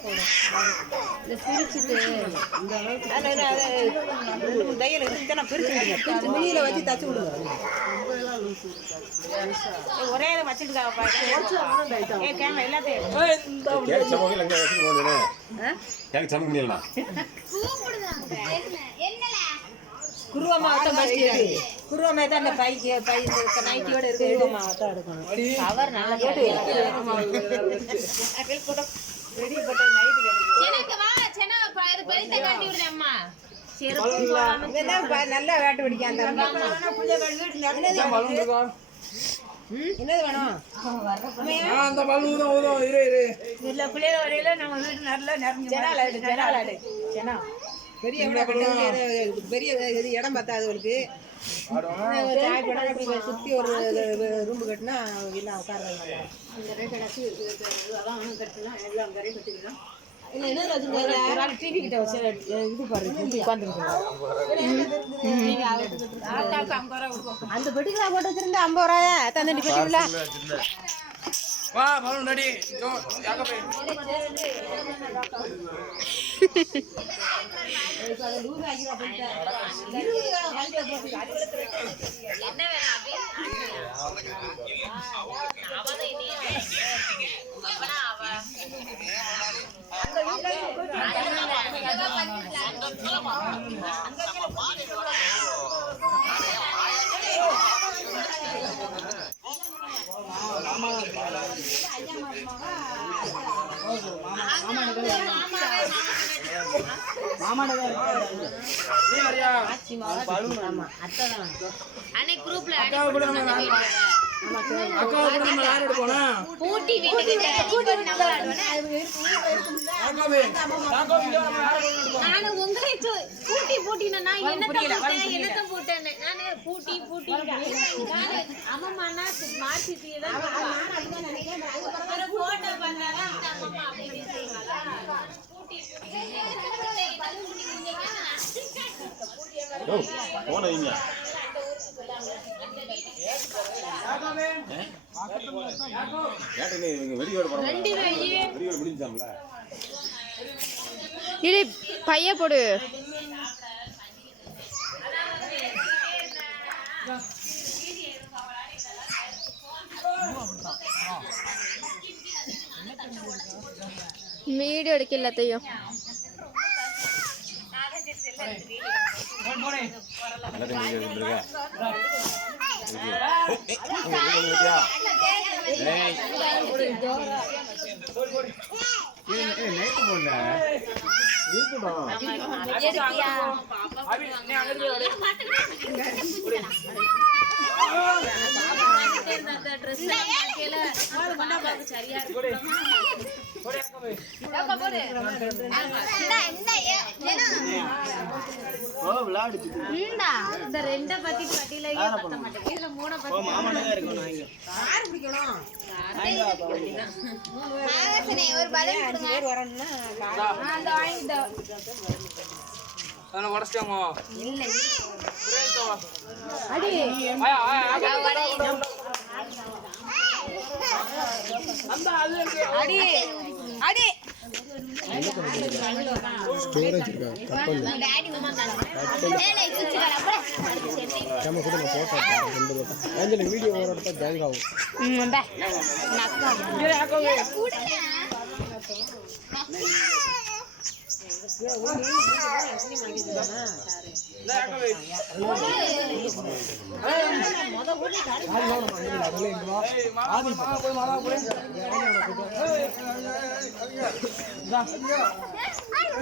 இந்த பிரிச்சுட்டு தையல் இருக்கு நான் பிரிச்சு மினியில வச்சு தச்சு விடுங்க. ஒரே வச்சுட்டு குருவமா தான் அந்த பைக்கு பை நைட்டியோட இருக்கு. குருவமாவத்தான் எடுக்கணும். அவர் நல்லா ரெடி போட்ட நைட்டு நல்லா வேட்டு பிடிக்காம என்னது வேணும் அந்த இல்ல பிள்ளைல வரையில நம்ம வீட்டு நல்லா பெரிய பெரிய இடம் பார்த்தாது அவளுக்கு. சுத்தி ஒரு ரூம் கட்டினா எல்லாம் உட்கார்றாங்க. டிவி கிட்ட வச்சு இது பாருங்க அந்த பெட்டிகளா போட்டு வச்சிருந்தா 50 ரூபாயா தண்ணி பெட்டிகளா வா பலூன் ரெடி பைய போடு. வீடியோ எடுக்க எல்லாத்தையும் ரெண்ட பத்தி பட்டியலையே பத்த மாட்டேங்குது. இதுல மூணு பத்தி ஒரு பலன் வரணும்னா அந்த வாங்கிட்டோம். அதெல்லாம் உடச்சிட்டாங்க. இல்ல அடி அடி அடி ஸ்டோரேஜ் இருக்கா கப்பல் டாடி மாமா ஏலே சுச்சுடா நம்ம கூட நான் போட்டோ ரெண்டு போட்டோ ஏஞ்சல வீடியோ ஒரு இடத்துல கேங் ஆகும் பே நக்கா இது ஆகவே ஆதி